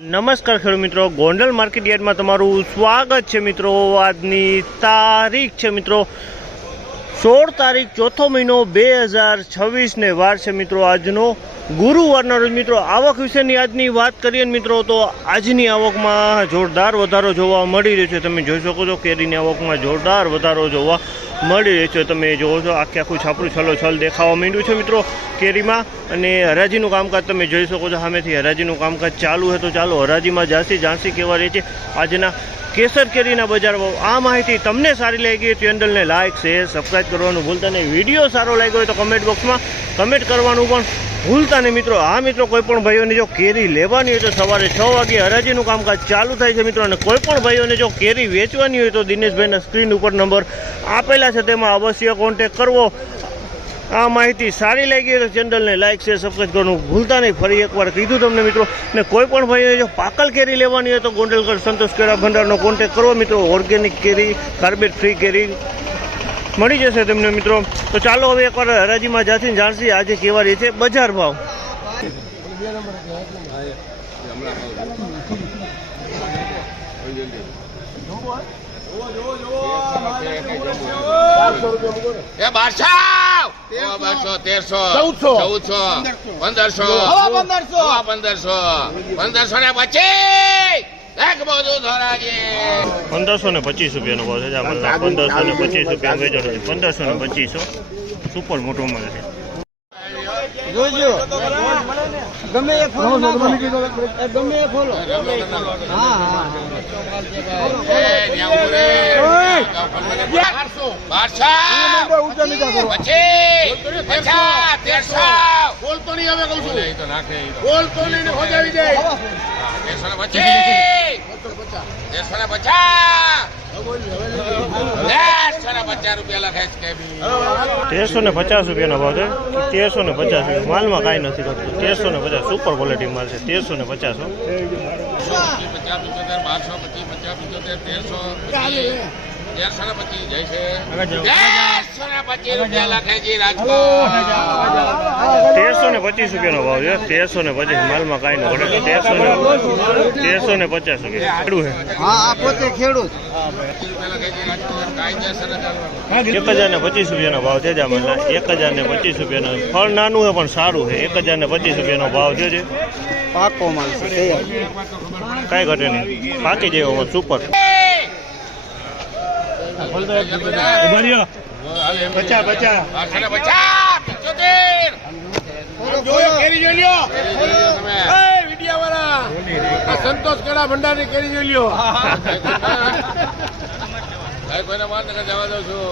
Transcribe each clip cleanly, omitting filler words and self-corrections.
નમસ્કાર ખેડૂત મિત્રો, ગોંડલ માર્કેટ યાર્ડમાં તમારું સ્વાગત છે મિત્રો। આજની તારીખ છે મિત્રો 16 તારીખ ચોથો મહિનો 2026 ને વાર છે મિત્રો આજનો ગુરુવારના રોજ મિત્રો। આવક વિશેની આજની વાત કરીએ મિત્રો તો આજની આવકમાં જોરદાર વધારો જોવા મળી રહ્યો છે। તમે જોઈ શકો છો કેરીની આવકમાં જોરદાર વધારો જોવા મળી રહ્યો છે। તમે જોવો છો આખું છાપરું છલોછલ દેખાવા માંડ્યું છે મિત્રો કેરીમાં। અને હરાજીનું કામકાજ તમે જોઈ શકો છો, સામેથી હરાજીનું કામકાજ ચાલુ છે। તો ચાલો હરાજીમાં જાણસી કેવા રહે છે આજના કેસર કેરીના બજાર ભાવ। આ માહિતી તમને સારી લાગી તો ચેનલને લાઇક શેર સબસ્ક્રાઈબ કરવાનું ભૂલતા નહીં। વિડીયો સારો લાગ્યો હોય તો કમેન્ટ બોક્સમાં કમેન્ટ કરવાનું પણ ભૂલતા નહીં મિત્રો। હા મિત્રો, કોઈ પણ ભાઈઓને જો કેરી લેવાની હોય તો સવારે 6 વાગે હરાજીનું કામકાજ ચાલુ થાય છે મિત્રો। અને કોઈ પણ ભાઈઓને જો કેરી વેચવાની હોય તો દિનેશભાઈના સ્ક્રીન ઉપર નંબર આપેલા છે, તેમાં અવશ્ય કોન્ટેક કરવો। આ માહિતી સારી લાગી હોય તો ચેનલને લાઇક શેર સબસ્ક્રાઈબ કરવાનું ભૂલતા નહીં। ફરી એકવાર કીધું તમને મિત્રો। ને કોઈ પણ ભાઈઓને જો પાકલ કેરી લેવાની હોય તો ગોંડલગઢ સંતોષ કેળા ભંડારનો કોન્ટેક કરવો મિત્રો। ઓર્ગેનિક કેરી, કાર્બેટ ફ્રી કેરી મળી જશે તમને મિત્રો। તો ચાલો હવે એકવાર હરાજીમાં જાથી જાણસી આજે કેવા રહે છે બજાર ભાવ। ₹1525 ભાવ છે। 1525 રૂપિયા વેચાણ છે। 1525 સુપર મોટો મળે છે। જોજો ગમે એ ફોલો ગમે એ ફોલો હા હા ₹1350 ભાવ છે। 1350 માલમાં કાંઈ નથી કરતું। 1350 સુપર ક્વોલિટી માલ છે। 1350 ₹1325 ભાવ છે। 1350 માલમાં કાંઈ ન કરે। 1350 રૂપિયા ખેડૂત છે। હા પોતે ખેડૂત। 1025 ભાવ છે। જામલા 1025 ફળ નાનું છે પણ સારું છે। 1025 ભાવ છે। પાકો માલ છે, કાંઈ ઘટે નહીં, પાકી જેવો સુપર। 50 સંતોષ કેળા ભંડારની કેરી જોઈ લ્યો। કોઈને વાત જવા દઉં છું।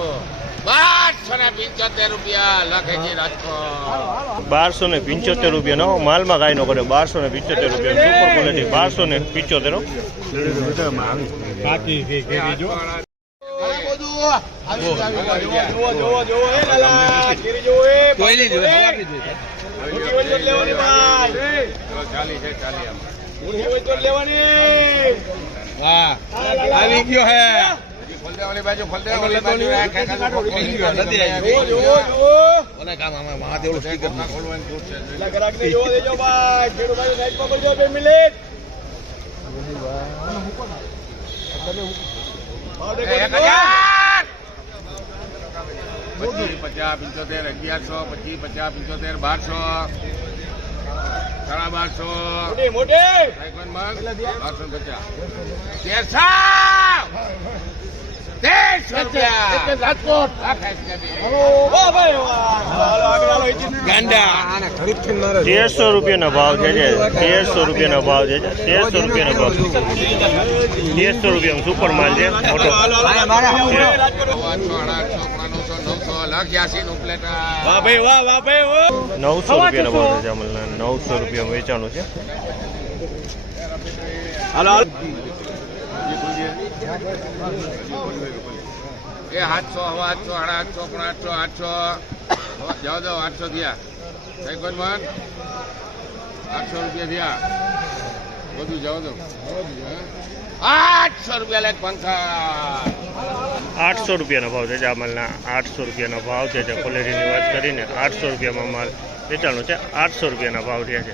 ₹1275 નો માલમાં કાંઈ ન કરે। ₹1275 સુપર ક્વોલિટી। 1275 આવી ગયો હે। ₹1300 ભાવ છે। ₹1300 ભાવ છે। ₹1300 ભાવ। ₹1300 સુપર માલ છે મોટો। 900 રૂપિયાનો ભાવ છે। જામલના 900 રૂપિયા વેચાણું છે। એ 700 800 જવા દો। 800 થયા। 800 રૂપિયા થયા બધું જવા દો। 800 રૂપિયા લાખ પંખા। 800 રૂપિયાનો ભાવ છે। જામલના 800 રૂપિયાનો ભાવ છે। ક્વોલિટીની વાત કરીને 800 રૂપિયામાં માલ વેચાણું છે। 800 રૂપિયાના ભાવ થયા છે।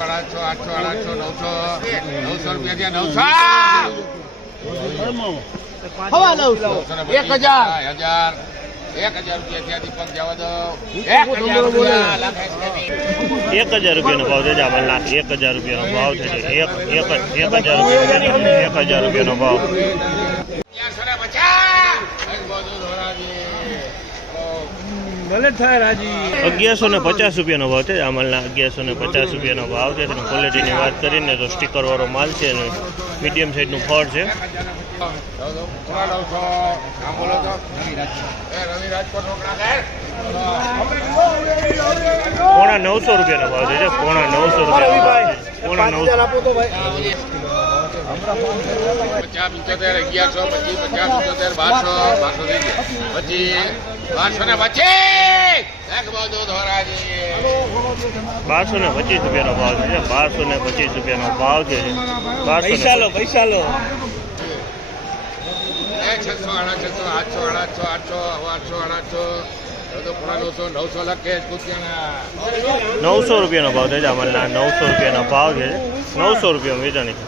800, 800, 900 રૂપિયા થયા 900 1000 રૂપિયા થયા દીપક જવા દો 1000 રૂપિયા 1000 રૂપિયાનો ભાવ છે જામલના 1000 રૂપિયાનો ભાવ છે 1000 રૂપિયાનો ભાવ 1150 રૂપિયાનો ભાવ છે જામલના 1150 રૂપિયાનો ભાવ છે તેની ક્વોલિટીની વાત કરીને તો સ્ટીકર વાળો માલ છે અને મીડિયમ સાઈઝનું ફળ છે પોણા 900 રૂપિયાનો ભાવ છે પોણા 900 રૂપિયાનો ભાવ છે પોણા 900 1225 રૂપિયાનો ભાવ છે 1225 રૂપિયાનો ભાવ છે 1200 પૈસા લો 900 રૂપિયાનો ભાવ છે જામલના 900 રૂપિયાનો ભાવ છે 900 રૂપિયામાં વેચાણી છે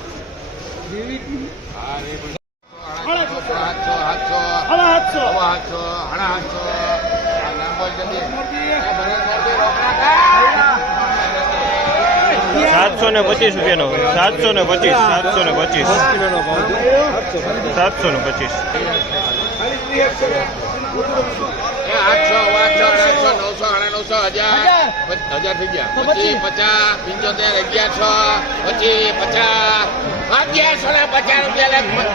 725 રૂપિયાનો 725 1000 થઈ ગયા 25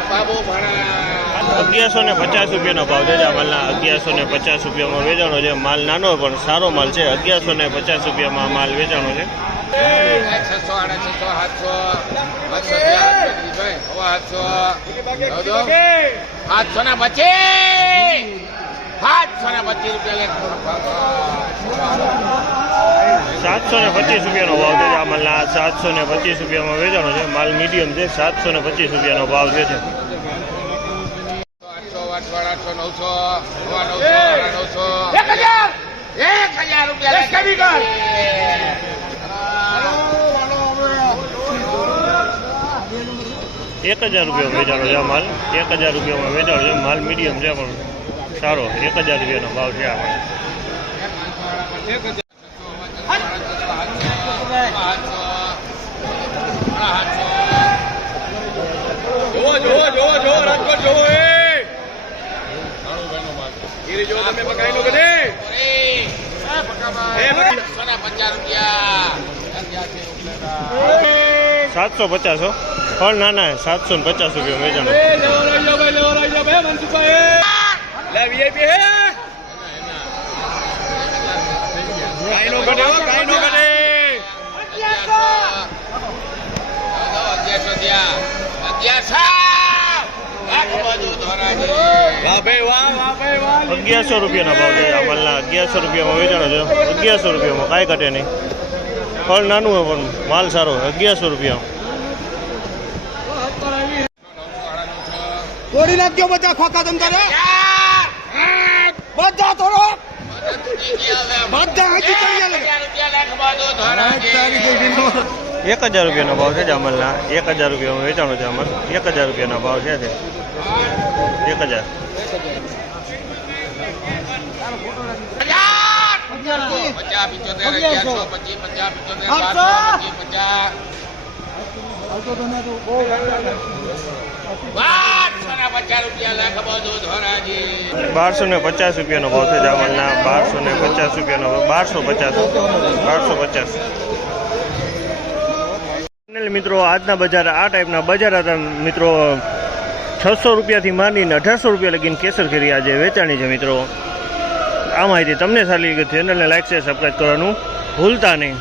બાબુ ભાણા 1150 રૂપિયાનો ભાવ છે જામલના 1150 રૂપિયામાં વેચાણો છે માલ નાનો પણ સારો માલ છે 1150 રૂપિયામાં માલ વેચાણો છે 725 રૂપિયાનો ભાવ છે જામલના 725 રૂપિયામાં વેચાણો છે માલ મીડિયમ છે 725 રૂપિયાનો ભાવ છે 1000 રૂપિયા વેચાણો છે માલ 1000 રૂપિયામાં વેચાણો છે માલ મીડિયમ છે પણ સારો 1000 રૂપિયાનો ભાવ છે આ ₹750 ફળ નાના 750 રૂપિયા વેચાણો ₹1100 રૂપિયાનો ભાવ છે અમલના 1100 રૂપિયામાં વેચાણો છે 1100 રૂપિયામાં કાંઈ ઘટે નહીં ફળ નાનું હોય પણ માલ સારો 1100 રૂપિયા તોડી નાખજો બધા ખોખા તમ તારે બધા તોડો બધા હાજી ચડી ગયા 1000 રૂપિયાનો ભાવ છે જામલના 1000 રૂપિયામાં વેચાણો છે અમલ 1000 રૂપિયાનો ભાવ છે 1000 ₹1250 રૂપિયાનો ભાવ છે જામલના 1250 રૂપિયાનો 1250 મિત્રો આજના બજાર આ ટાઈપના બજાર હતા મિત્રો 600 રૂપિયાથી માંડીને 1800 રૂપિયા લગીને કેસર કેરી આજે વેચાણી છે મિત્રો આ માહિતી તમને સારી લાગી ચેનલને લાઈક શેર સબસ્ક્રાઈબ કરવાનું ભૂલતા નહીં.